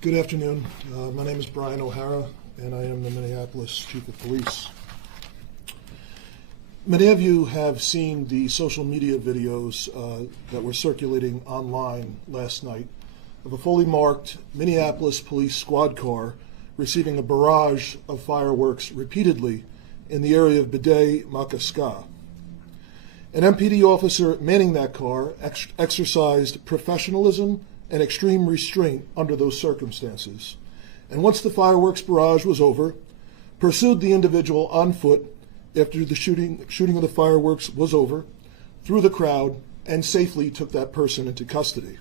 Good afternoon. My name is Brian O'Hara, and I am the Minneapolis Chief of Police. Many of you have seen the social media videos that were circulating online last night of a fully marked Minneapolis police squad car receiving a barrage of fireworks repeatedly in the area of Bidé-Makaska. An MPD officer manning that car exercised professionalism and extreme restraint under those circumstances, and once the fireworks barrage was over, pursued the individual on foot after the shooting of the fireworks was over, through the crowd, and safely took that person into custody.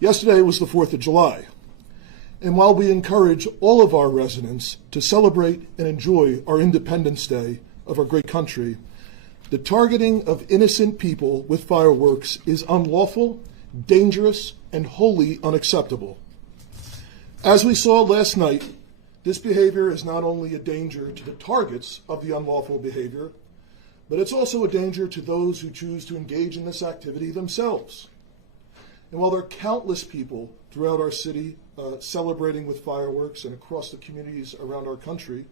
Yesterday was the 4th of July, and while we encourage all of our residents to celebrate and enjoy our Independence Day of our great country, the targeting of innocent people with fireworks is unlawful, dangerous, and wholly unacceptable. As we saw last night, this behavior is not only a danger to the targets of the unlawful behavior, but it's also a danger to those who choose to engage in this activity themselves. And while there are countless people throughout our city celebrating with fireworks and across the communities around our country,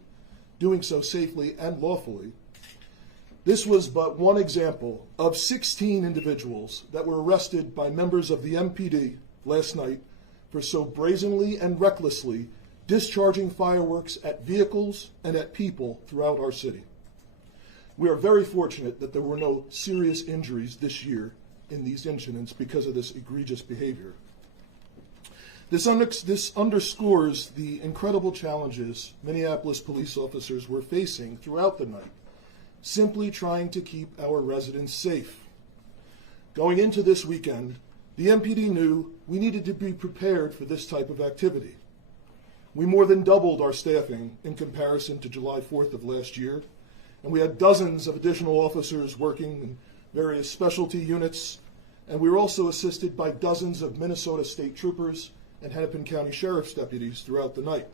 doing so safely and lawfully, this was but one example of 16 individuals that were arrested by members of the MPD last night for so brazenly and recklessly discharging fireworks at vehicles and at people throughout our city. We are very fortunate that there were no serious injuries this year in these incidents because of this egregious behavior. This underscores the incredible challenges Minneapolis police officers were facing throughout the night, simply trying to keep our residents safe. Going into this weekend, the MPD knew we needed to be prepared for this type of activity. We more than doubled our staffing in comparison to July 4th of last year, and we had dozens of additional officers working in various specialty units, and we were also assisted by dozens of Minnesota State troopers and Hennepin County Sheriff's deputies throughout the night.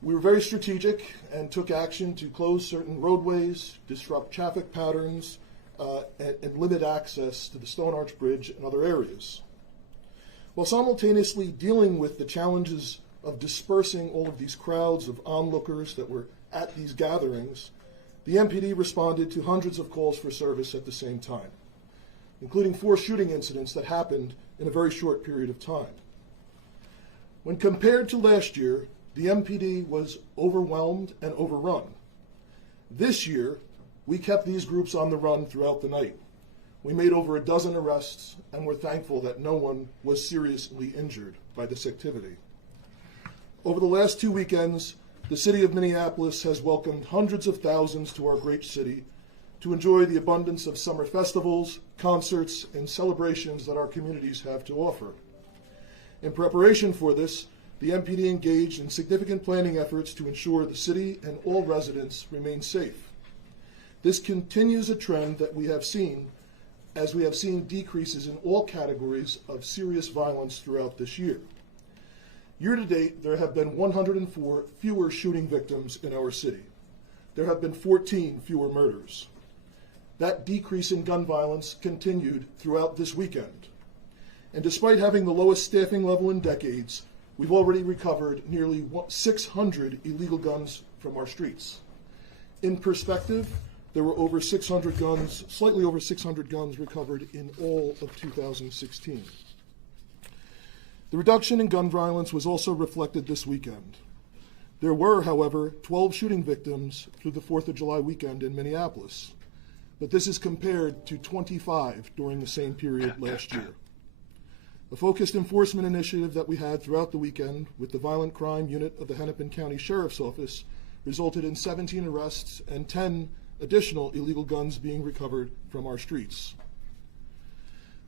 We were very strategic and took action to close certain roadways, disrupt traffic patterns, and limit access to the Stone Arch Bridge and other areas, while simultaneously dealing with the challenges of dispersing all of these crowds of onlookers that were at these gatherings. The MPD responded to hundreds of calls for service at the same time, including 4 shooting incidents that happened in a very short period of time. When compared to last year, the MPD was overwhelmed and overrun. This year, we kept these groups on the run throughout the night. We made over a dozen arrests, and we're thankful that no one was seriously injured by this activity. Over the last 2 weekends, the city of Minneapolis has welcomed hundreds of thousands to our great city to enjoy the abundance of summer festivals, concerts, and celebrations that our communities have to offer. In preparation for this, the MPD engaged in significant planning efforts to ensure the city and all residents remain safe. This continues a trend that we have seen, as we have seen decreases in all categories of serious violence throughout this year. Year to date, there have been 104 fewer shooting victims in our city. There have been 14 fewer murders. That decrease in gun violence continued throughout this weekend. And despite having the lowest staffing level in decades, we've already recovered nearly 600 illegal guns from our streets. In perspective, there were over 600 guns, slightly over 600 guns recovered in all of 2016. The reduction in gun violence was also reflected this weekend. There were, however, 12 shooting victims through the 4th of July weekend in Minneapolis, but this is compared to 25 during the same period last year. A focused enforcement initiative that we had throughout the weekend with the Violent Crime Unit of the Hennepin County Sheriff's Office resulted in 17 arrests and 10 additional illegal guns being recovered from our streets.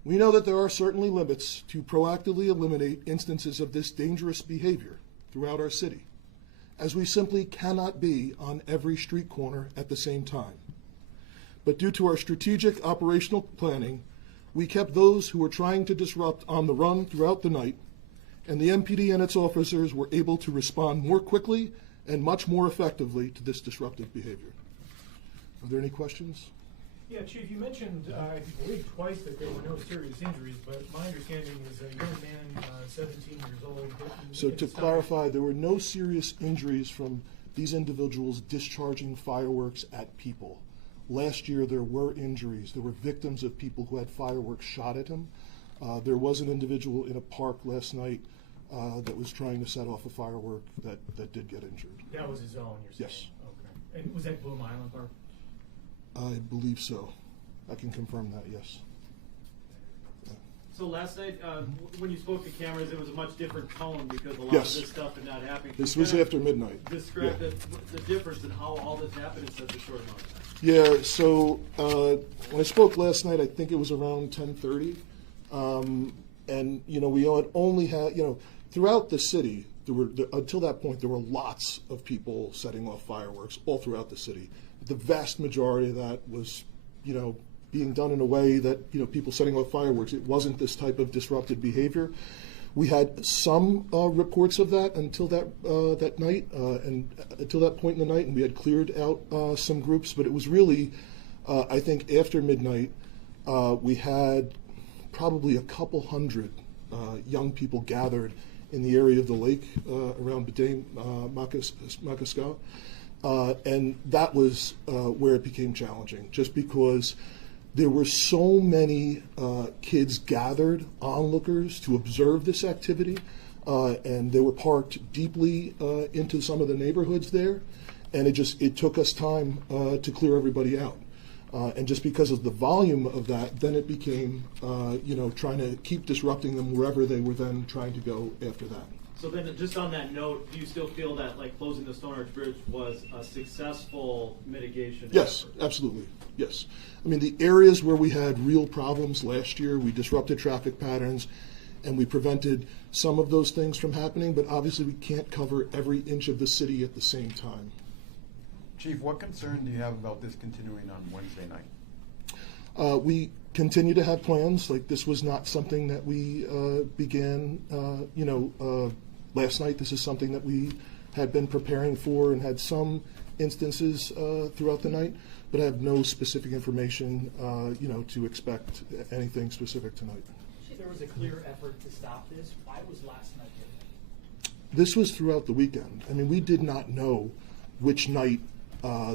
We know that there are certainly limits to proactively eliminate instances of this dangerous behavior throughout our city, as we simply cannot be on every street corner at the same time. But due to our strategic operational planning, we kept those who were trying to disrupt on the run throughout the night, and the MPD and its officers were able to respond more quickly and much more effectively to this disruptive behavior. Are there any questions? Yeah, Chief, you mentioned, I believe twice that there were no serious injuries, but my understanding is a young man, 17 years old. So to clarify, there were no serious injuries from these individuals discharging fireworks at people. Last year there were injuries. There were victims of people who had fireworks shot at him. There was an individual in a park last night that was trying to set off a firework that did get injured. That was his own, you're saying? Yes. Okay. And was that Bloom Island Park? I believe so. I can confirm that, yes. So last night, when you spoke to cameras, it was a much different tone because a lot Yes. of this stuff had not happened. This was after midnight. Describe Yeah. the difference in how all this happened in such a short amount of time. Yeah, so when I spoke last night, I think it was around 10:30. And, we had only had, throughout the city, until that point, there were lots of people setting off fireworks all throughout the city. The vast majority of that was, being done in a way that, people setting off fireworks, it wasn't this type of disrupted behavior. We had some reports of that until that night, and until that point in the night, and we had cleared out some groups, but it was really, I think after midnight, we had probably a couple hundred young people gathered in the area of the lake around B'day Makaska. And that was where it became challenging, just because there were so many kids gathered, onlookers, to observe this activity, and they were parked deeply into some of the neighborhoods there, and it took us time to clear everybody out. And just because of the volume of that, then it became, trying to keep disrupting them wherever they were then trying to go after that. So then, just on that note, do you still feel that closing the Stone Arch Bridge was a successful mitigation Yes, effort? absolutely. Yes. I mean, the areas where we had real problems last year, we disrupted traffic patterns, and we prevented some of those things from happening, but obviously we can't cover every inch of the city at the same time. Chief, what concern do you have about this continuing on Wednesday night? We continue to have plans. This was not something that we began, last night. This is something that we had been preparing for and had some instances throughout the night, but I have no specific information, to expect anything specific tonight. There was a clear effort to stop this. Why was last night different? This was throughout the weekend. I mean, we did not know which night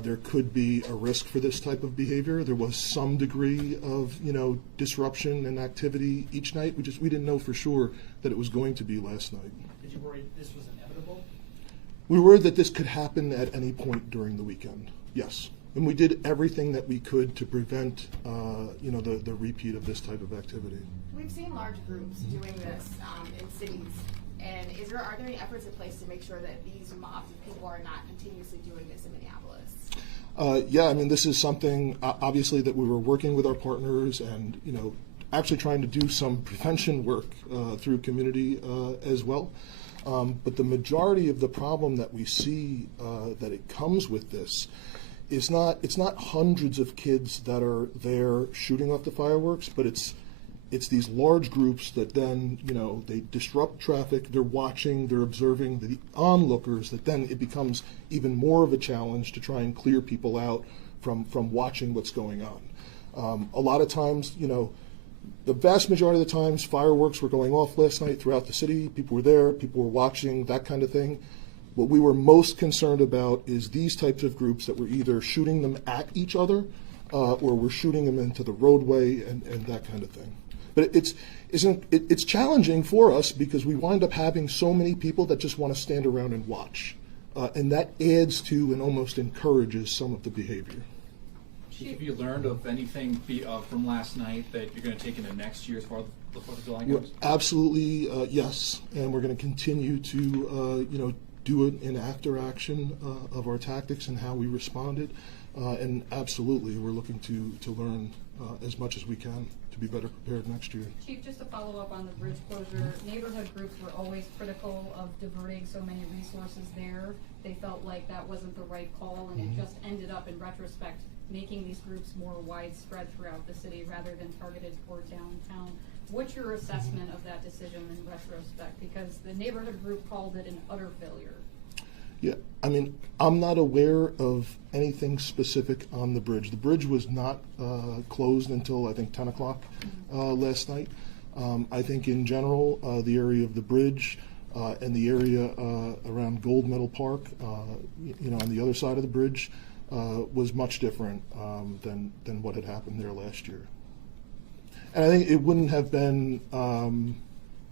there could be a risk for this type of behavior. There was some degree of, disruption and activity each night. We didn't know for sure that it was going to be last night. Did you worry this was inevitable? We were worried that this could happen at any point during the weekend, yes. And we did everything that we could to prevent, the repeat of this type of activity. We've seen large groups doing this in cities, and are there any efforts in place to make sure that these mobs of people are not continuously doing this in Minneapolis? Yeah, I mean, this is something obviously that we were working with our partners and, actually trying to do some prevention work through community as well. But the majority of the problem that we see that it comes with this is it's not hundreds of kids that are there shooting off the fireworks, but it's these large groups that then, they disrupt traffic, they're watching, they're observing, the onlookers, that then it becomes even more of a challenge to try and clear people out from watching what's going on. A lot of times, the vast majority of the times, fireworks were going off last night throughout the city. People were there, people were watching, that kind of thing. What we were most concerned about is these types of groups that were either shooting them at each other or were shooting them into the roadway and that kind of thing. But it's challenging for us because we wind up having so many people that just want to stand around and watch. And that adds to and almost encourages some of the behavior. Chief, have you learned of anything from last night that you're going to take into next year as far as the 4th of July goes? Absolutely, yes. And we're going to continue to, do it in after action of our tactics and how we responded. And absolutely, we're looking to learn as much as we can to be better prepared next year. Chief, just to follow up on the bridge closure, neighborhood groups were always critical of diverting so many resources there. They felt like that wasn't the right call, and it just ended up, in retrospect, making these groups more widespread throughout the city rather than targeted toward downtown. What's your assessment of that decision in retrospect? Because the neighborhood group called it an utter failure. Yeah, I mean, I'm not aware of anything specific on the bridge. The bridge was not closed until, I think, 10 o'clock last night. I think in general, the area of the bridge and the area around Gold Medal Park, you know, on the other side of the bridge, was much different than what had happened there last year. And I think it wouldn't have been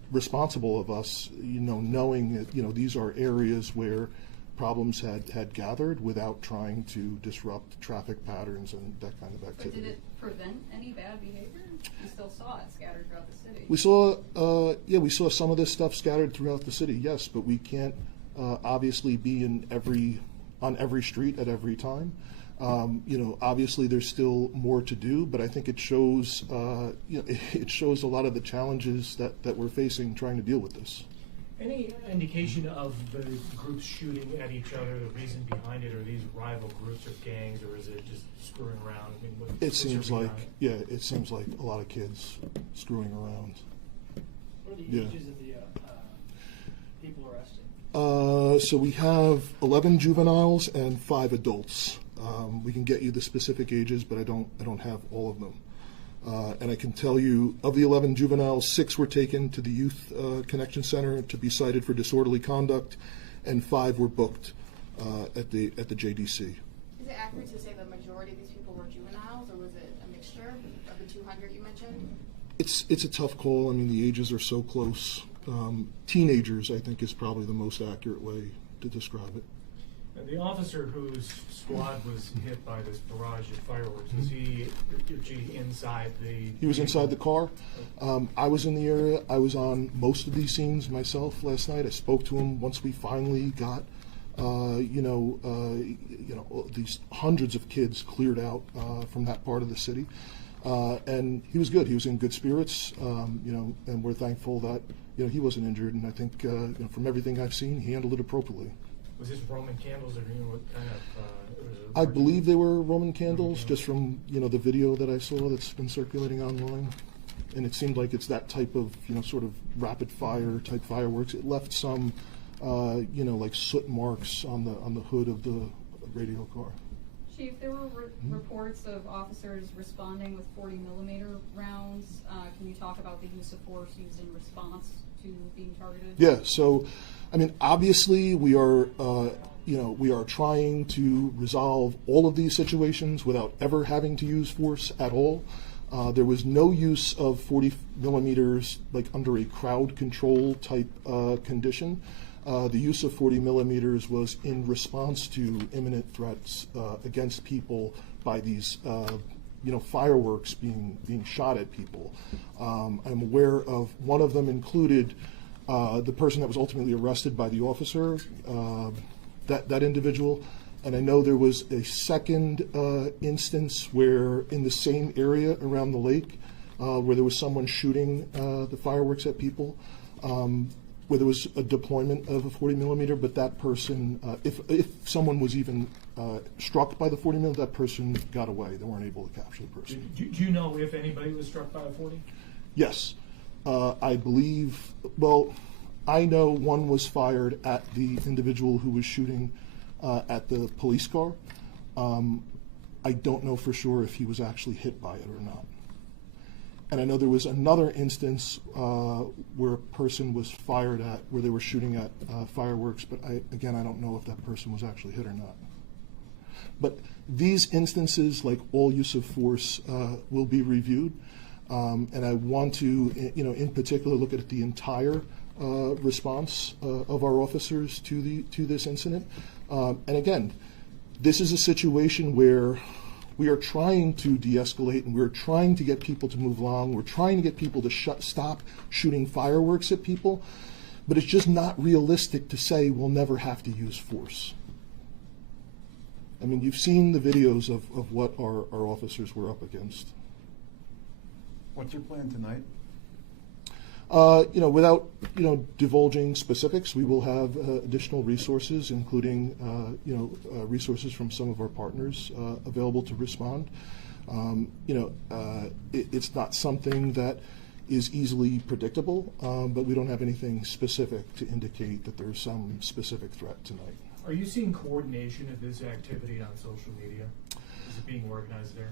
responsible of us, you know, knowing that, you know, these are areas where problems had gathered without trying to disrupt traffic patterns and that kind of But activity. did it prevent any bad behavior? You still saw it scattered throughout the city. We saw some of this stuff scattered throughout the city, yes, but we can't obviously be on every street at every time. You know, obviously there's still more to do, but I think it shows, you know, it shows a lot of the challenges that we're facing trying to deal with this. Any indication of the groups shooting at each other, the reason behind it? Are these rival groups or gangs, or is it just screwing around? I mean, It seems like, yeah, it seems like a lot of kids screwing around. What are the Yeah. ages of the people arrested? So we have 11 juveniles and 5 adults. We can get you the specific ages, but I don't have all of them. And I can tell you, of the 11 juveniles, 6 were taken to the Youth Connection Center to be cited for disorderly conduct, and 5 were booked at the JDC. Is it accurate to say the majority of these people were juveniles, or was it a mixture of the 200 you mentioned? It's a tough call. I mean, the ages are so close. Teenagers, I think, is probably the most accurate way to describe it. The officer whose squad was hit by this barrage of fireworks, was he inside the... He was inside the car. I was in the area. I was on most of these scenes myself last night. I spoke to him once we finally got, these hundreds of kids cleared out from that part of the city. And he was good. He was in good spirits, and we're thankful that, he wasn't injured. And I think, from everything I've seen, he handled it appropriately. Was this Roman candles, or what kind of... I believe they were Roman candles, just from, the video that I saw that's been circulating online. And it seemed like it's that type of, sort of rapid fire type fireworks. It left some, like soot marks on the hood of the radio car. Chief, there were reports of officers responding with 40mm rounds. Can you talk about the use of force used in response to being targeted? Yeah, so, I mean, obviously we are, we are trying to resolve all of these situations without ever having to use force at all. There was no use of 40mm like under a crowd control type condition. The use of 40mm was in response to imminent threats against people by these, fireworks being shot at people. I'm aware of one of them included the person that was ultimately arrested by the officer, that individual. And I know there was a second instance where in the same area around the lake where there was someone shooting the fireworks at people. Where there was a deployment of a 40mm, but that person, if someone was even struck by the 40mm, that person got away. They weren't able to capture the person. Do you know if anybody was struck by a 40? Yes. I believe, well, I know one was fired at the individual who was shooting at the police car. I don't know for sure if he was actually hit by it or not. And I know there was another instance where a person was fired at, where they were shooting at fireworks, but I don't know if that person was actually hit or not. But these instances, like all use of force, will be reviewed. And I want to, in particular, look at the entire response of our officers to this incident. And again, this is a situation where we are trying to de-escalate, and we're trying to get people to move along. We're trying to get people to stop shooting fireworks at people, but it's just not realistic to say we'll never have to use force. I mean, you've seen the videos of what our officers were up against. What's your plan tonight? Without divulging specifics, we will have additional resources, including resources from some of our partners available to respond. It's not something that is easily predictable, but we don't have anything specific to indicate that there's some specific threat tonight. Are you seeing coordination of this activity on social media? Is it being organized there?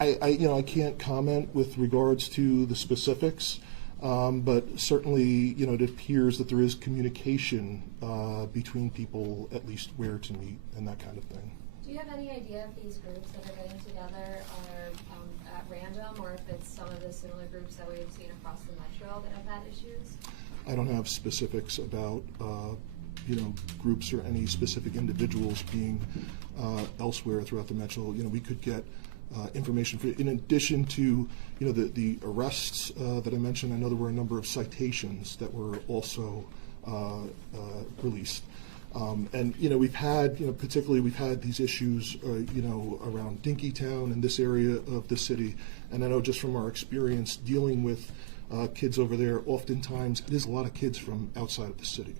I can't comment with regards to the specifics, but certainly, it appears that there is communication between people, at least where to meet and that kind of thing. Do you have any idea if these groups that are getting together are at random, or if it's some of the similar groups that we've seen across the metro that have had issues? I don't have specifics about groups or any specific individuals being elsewhere throughout the metro. We could get information in addition to the arrests that I mentioned. I know there were a number of citations that were also released. And we've had particularly we've had these issues around Dinkytown and this area of the city, and I know just from our experience dealing with kids over there, oftentimes it is a lot of kids from outside of the city.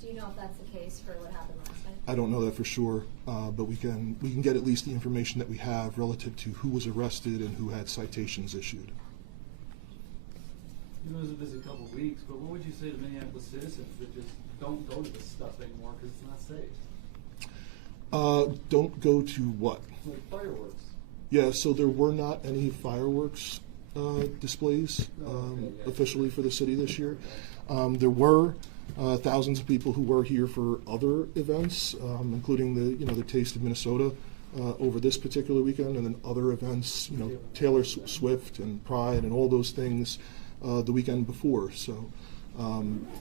Do you know if that's the case for what happened last night? I don't know that for sure, but we can get at least the information that we have relative to who was arrested and who had citations issued. It was a busy couple of weeks, but what would you say to Minneapolis citizens that just don't go to this stuff anymore because it's not safe? Don't go to what? Like fireworks. Yeah, so there were not any fireworks displays officially for the city this year. There were thousands of people who were here for other events, including the Taste of Minnesota over this particular weekend, and then other events, Taylor Swift and Pride and all those things the weekend before. So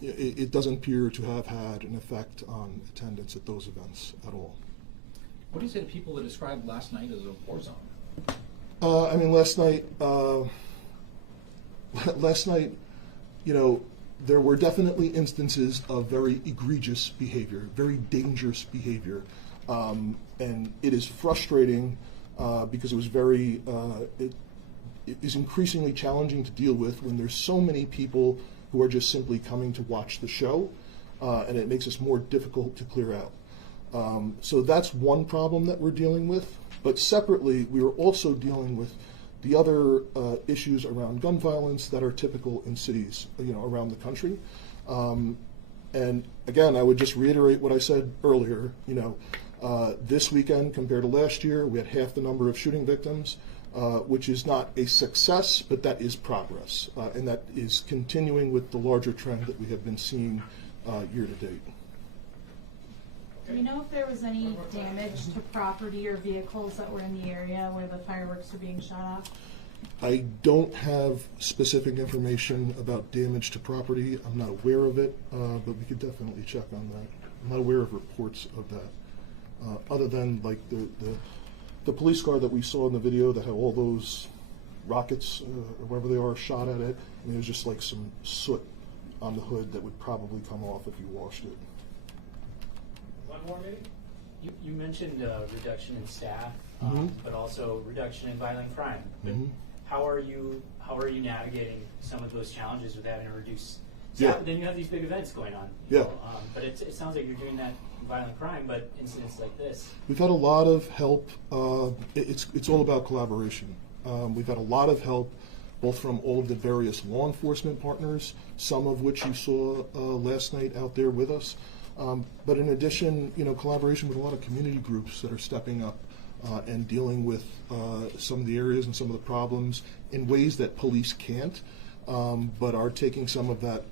it doesn't appear to have had an effect on attendance at those events at all. What do you say to people that described last night as a war zone? Last night, there were definitely instances of very egregious behavior, very dangerous behavior, and it is frustrating because it was it is increasingly challenging to deal with when there's so many people who are just simply coming to watch the show, and it makes us more difficult to clear out. So that's one problem that we're dealing with. But separately, we are also dealing with the other issues around gun violence that are typical in cities, around the country. And again, I would just reiterate what I said earlier. This weekend compared to last year, we had half the number of shooting victims, which is not a success, but that is progress, and that is continuing with the larger trend that we have been seeing year to date. Do you know if there was any damage to property or vehicles that were in the area where the fireworks were being shot off? I don't have specific information about damage to property. I'm not aware of it, but we could definitely check on that. I'm not aware of reports of that, other than like the police car that we saw in the video that had all those rockets or whatever they are shot at it. I mean, there's just like some soot on the hood that would probably come off if you washed it. One more, maybe? You mentioned reduction in staff, Mm-hmm. but also reduction in violent crime. Mm-hmm. How are you navigating some of those challenges with having to reduce staff? Yeah. Then you have these big events going on. Yeah. But it sounds like you're doing that in violent crime, but incidents like this. We've had a lot of help. It's all about collaboration. We've had a lot of help, both from all of the various law enforcement partners, some of which you saw last night out there with us. But in addition, collaboration with a lot of community groups that are stepping up and dealing with some of the areas and some of the problems in ways that police can't, but are taking some of that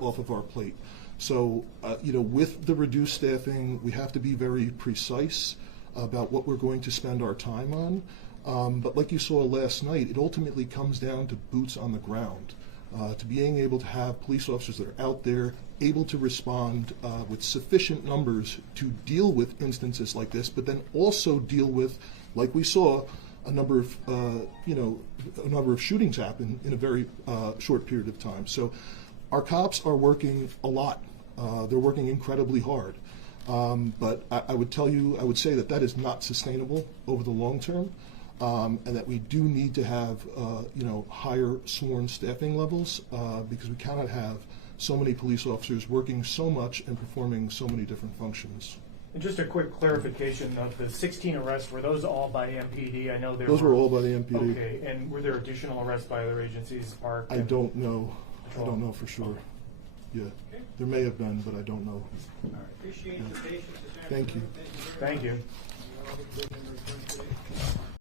off of our plate. So, with the reduced staffing, we have to be very precise about what we're going to spend our time on. But like you saw last night, it ultimately comes down to boots on the ground, to being able to have police officers that are out there able to respond with sufficient numbers to deal with instances like this, but then also deal with, like we saw, a number of shootings happen in a very short period of time. So our cops are working a lot. They're working incredibly hard. But I would say that is not sustainable over the long term, and that we do need to have higher sworn staffing levels because we cannot have so many police officers working so much and performing so many different functions. And just a quick clarification of the 16 arrests, were those all by MPD? I know Those were all by the MPD. Okay, and were there additional arrests by other agencies, Park? I don't know. I don't know for sure. Yeah, there may have been, but I don't know. Appreciate the patience this Thank you. afternoon. Thank you very much. Thank you.